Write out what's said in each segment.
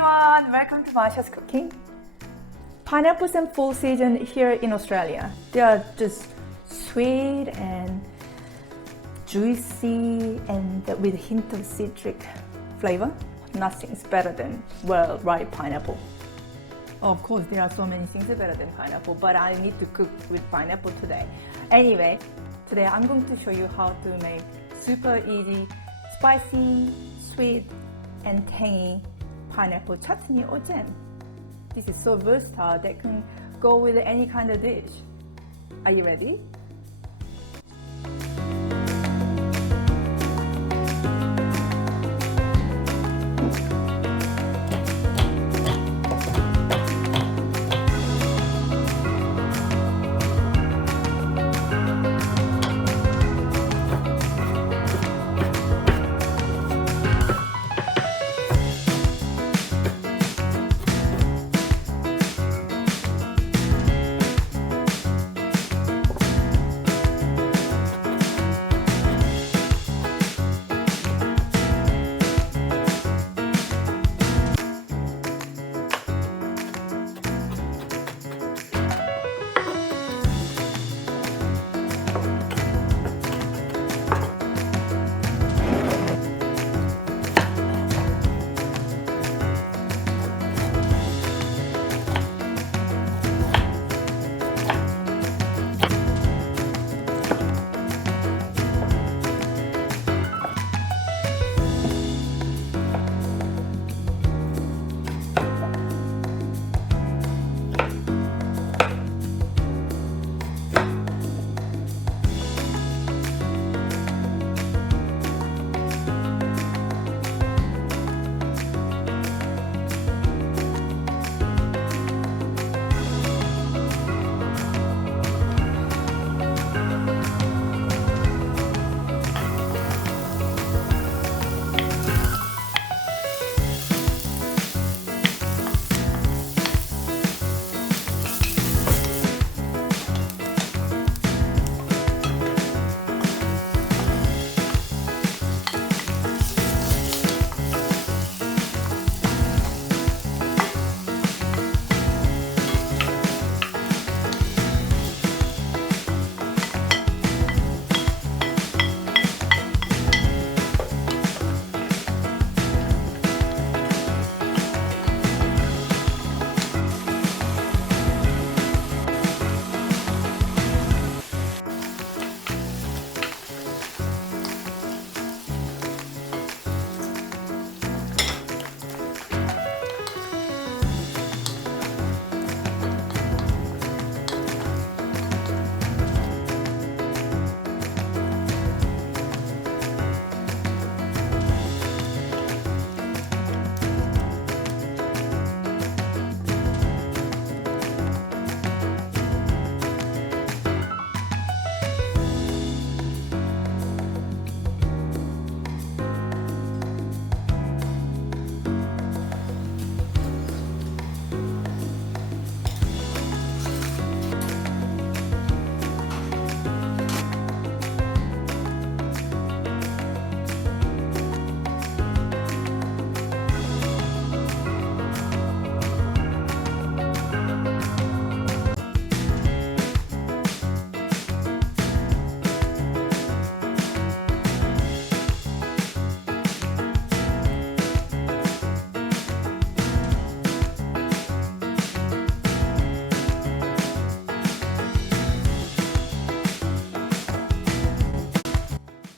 everyone, welcome to Marsha's Cooking. Pineapples in full season here in Australia. They are just sweet and juicy and with a hint of citric flavor. Nothing's better than well-ripe pineapple. Of course, there are so many things better than pineapple, but I need to cook with pineapple today. Anyway, today I'm going to show you how to make super easy, spicy, sweet, and tangy pineapple chutney or jam. This is so versatile that can go with any kind of dish. Are you ready?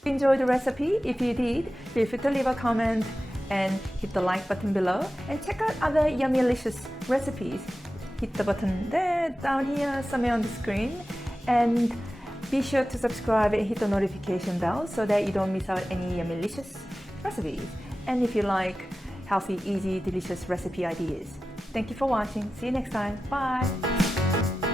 Enjoy the recipe? If you did, feel free to leave a comment and hit the like button below and check out other yummylicious recipes. Hit the button there, down here, somewhere on the screen, and be sure to subscribe and hit the notification bell so that you don't miss out any yummylicious recipes. And if you like healthy, easy, delicious recipe ideas. Thank you for watching. See you next time. Bye!